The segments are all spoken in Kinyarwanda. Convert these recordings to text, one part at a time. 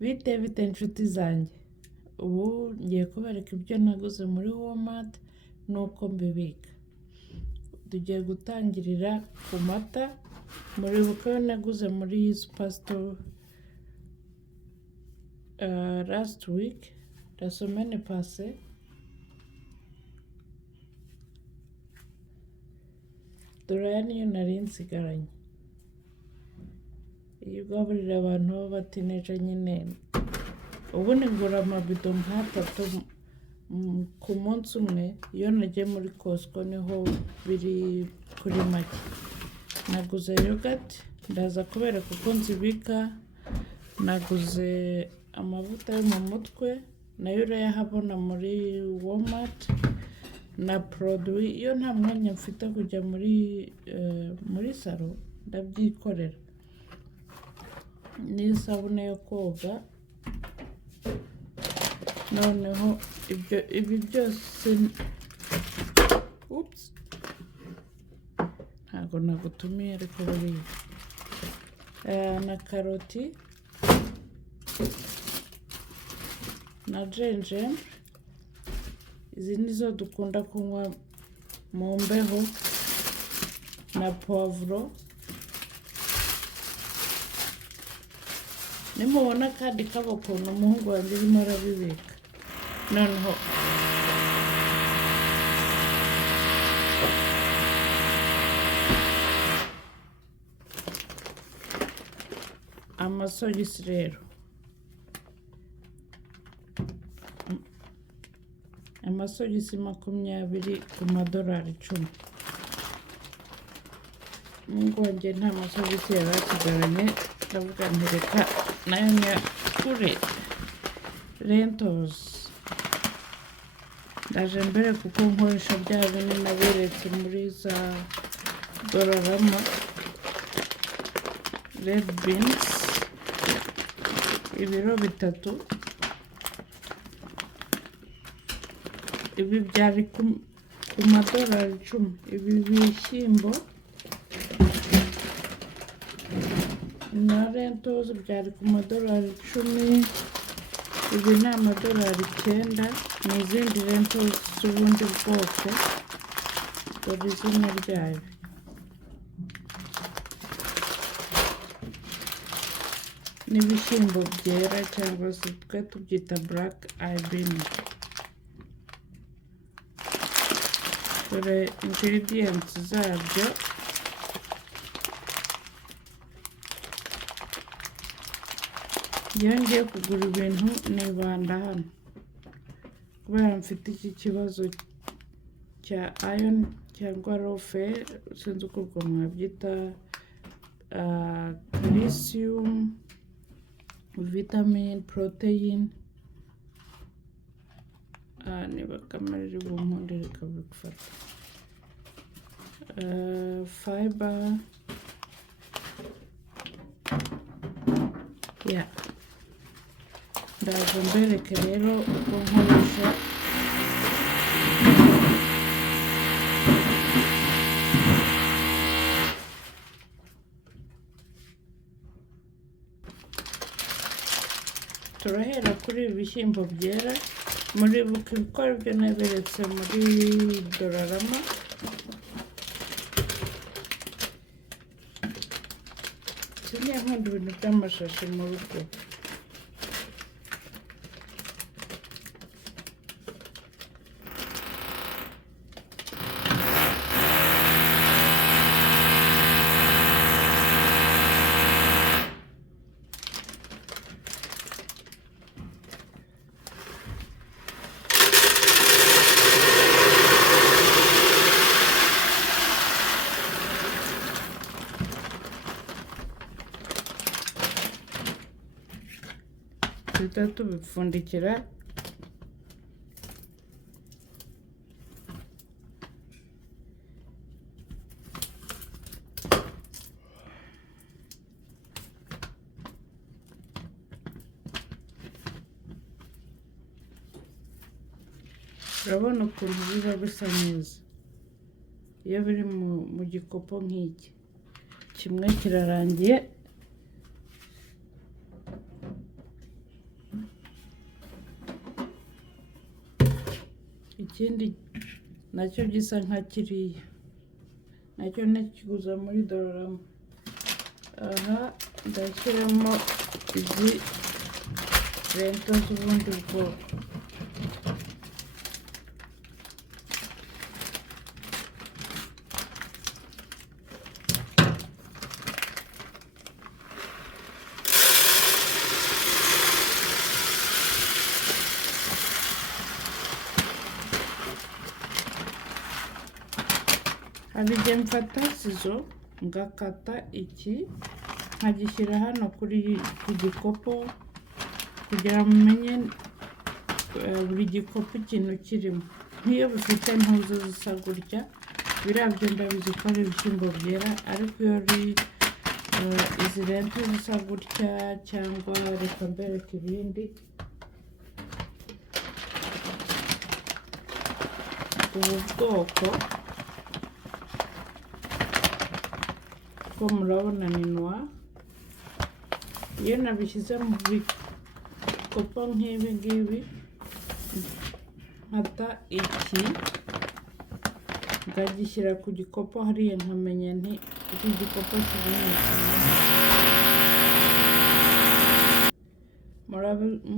Bite inshuti zanjye, ubu ngiye kubereka ibyo naguze muri Walmart nuko mbibika. Tugiye gutangirira ku mata. Muribuka yo naguze muri superstore last week, la semaine passée. Dore aya niyo nari nsigaranye. Iyo ugaburira abantu b'abatineja nyine, ubundi ngura amabido nk'atatu ku munsi umwe. Iyo nagiye muri Costco niho biri kuri make. Naguze yogurt, ndaza kubereka uko nzibika. Naguze amavuta yo mu mutwe, nayo urayahabona muri Walmart. Na produit iyo nta mwanya mfite kujya muri salo, ndabyikorera. N'isabune yo koga. Noneho ibi byose ntabwo nagutumiye ariko buriya. Na karoti na gingembre, izi nizo dukunda kunywa mu mbeho, na poivro. Nimubona kandi kaboko n'umuhungu wanjye arimo arabibika. Noneho amasogisi rero, amasogisi 20 ku madolari 10. Umuhungu wanjye nta masogisi yari asigaranye, ndavuga nti reka nayo nyakure. Lentos ndaje mbere kuko nkoresha bya bine naberetse muri za Dollarama. Red beans ibiro 3. Ibi byari ku madolari 10. Ibi bishyimbo na lentos byari ku madolari 10. Ibi ni amadolari 9. Ni izindi lentos z'ubundi bwoko, dore izina ryayo. N'ibishyimbo byera cyangwa se twe tubyita black eye beans. Dore ingredients zabyo. Iyo ngiye kugura ibintu nibanda hano, kubera mfite iki kibazo cya iron cyangwa rofe, sinzi uko ubwo mwabyita, calcium, vitamin, protein. Niba kamera iri bumpunde reka bigufata. Fiber, yeah. Ndaza mbereke rero uko nkoresha. Turahera kuri ibi bishyimbo byera. Muribuka ibikora ibyo naberetse muri Dollarama. Sinye nkunda ibintu by'amashashi mu rugo. Duhita tubipfundikira. Urabona ukuntu biba bisa neza iyo biri mu gikopo nk'iki. Kimwe kirarangiye, ikindi nacyo gisa nka kiriya nacyo nakiguze muri Dollarama. Aha ndashyiramo izi lento z'ubundi bwoko. Hari igihe mfata sizo ngakata iki nkagishyira hano kuri iki gikopo kugira ngo mumenye buri gikopo ikintu kirimo. Nk'iyo bifite impuzu zisa gutya biriya byo ndabizi ko ari ibishyimbo byera, ariko iyo ari izi lento zisa gutya cyangwa reka mbereke ibindi, ubu bwoko ko murabona ni noir. Iyo nabishyize mu bikopo nk'ibi ngibi nkata iki ngagishyira ku gikopo hariya nkamenya nti iki gikopo kirimo.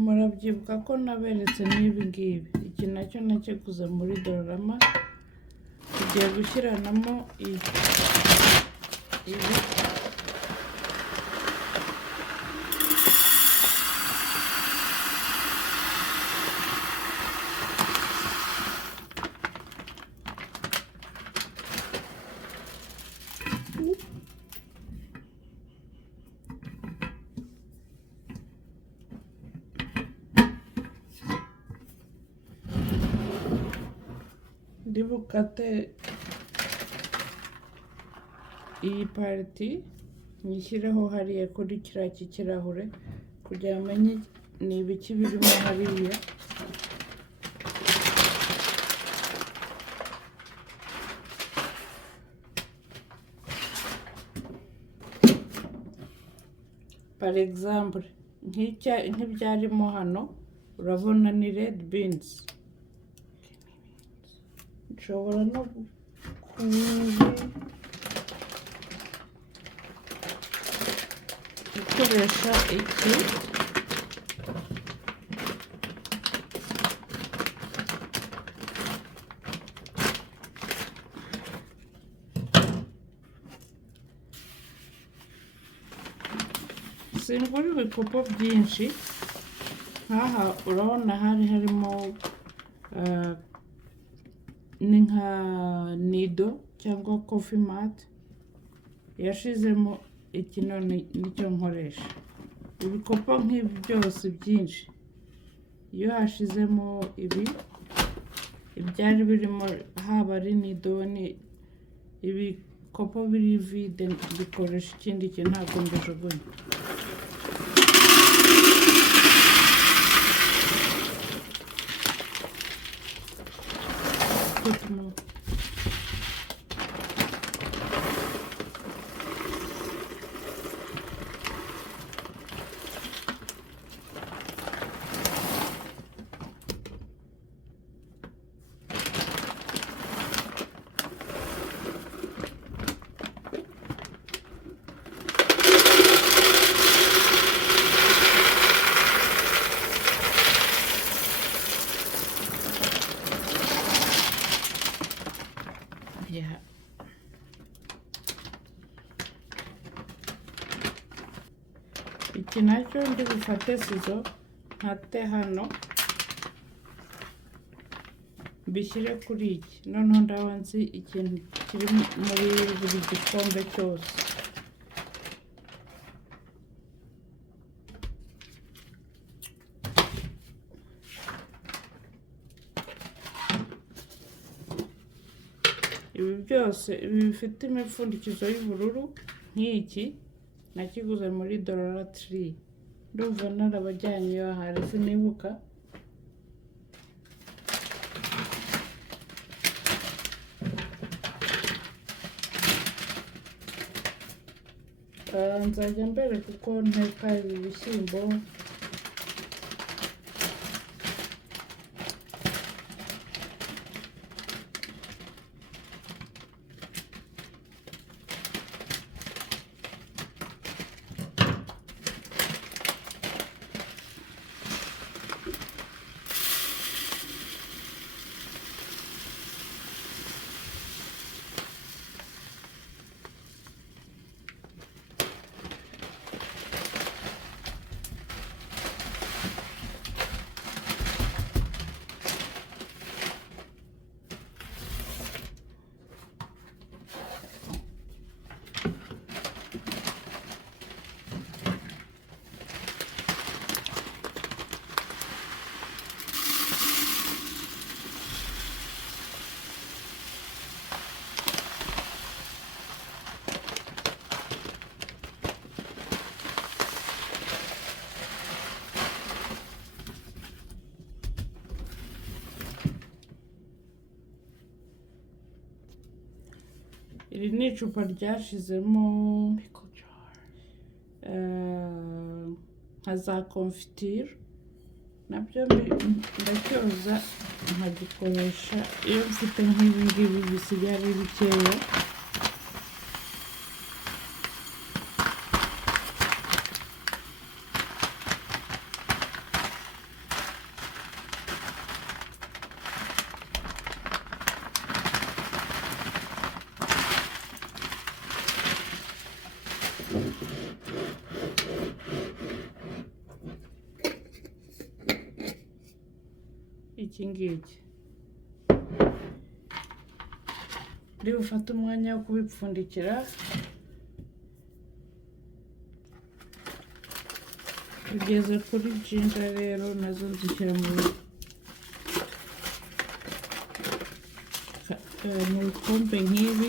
Murabyibuka ko naberetse n'ibi ngibi. Iki nacyo nakiguze muri Dollarama. Tugiye gushyiranamo ibi ndibukate iyi pariti nyishyireho hariya kuri kiriya kirahure kugira ngo menye ni ibiki birimo hariya. Par exemple nk'ibyarimo hano urabona ni red beans. Nshobora no gukoresha iki singura ibikopo byinshi. Nkaha urabona hari harimo ni nka nido cyangwa coffee mat yashizemo iki, none nicyo nkoresha. Ibikopo nk'ibi byose byinshi iyo hashizemo ibyari birimo haba ari nido ni ibikopo biri vide bikoresha ikindi kintu ntabwo mbijugunya. Iki nacyo ndi bufate sizo nkate hano mbishyire kuri iki. Noneho ndaba nzi ikintu kiri muri buri gikombe cyose. Ibi byose bifite imipfundikizo y'ubururu nk'iki nakiguze muri $3. Ndumva narabajyanye iyo hari sinibuka. Nzajya mbere kuko nteka ibi bishyimbo. iri ni icupa ryashizemo nka za confitire nabyo ndacyoza nkagikoresha iyo mfite nk'ibi ngibi bisigaye ari bikeya. Iki ngiki ndi bufate umwanya wo kubipfundikira tugeze kuri ginger rero nazo nzishyira mu bikombe nk'ibi.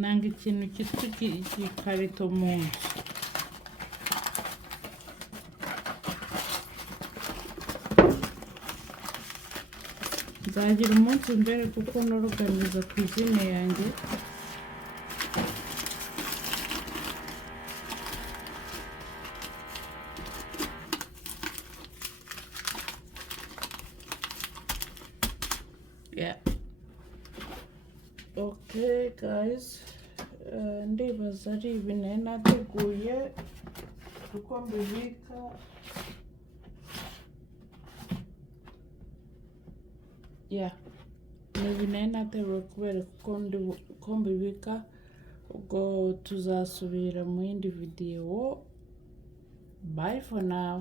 Nanga ikintu cyitwa igikarito mu nzu. Nzagira umunsi mbere kuko n'oruganiza cuisine yanjye. Yeah. Okay guys, ndibaza ari ibi nari nateguye uko mbibika. Yeah, ibi nari nateguye kubera uko mbibika. Ubwo tuzasubira mu yindi video. Bye for now.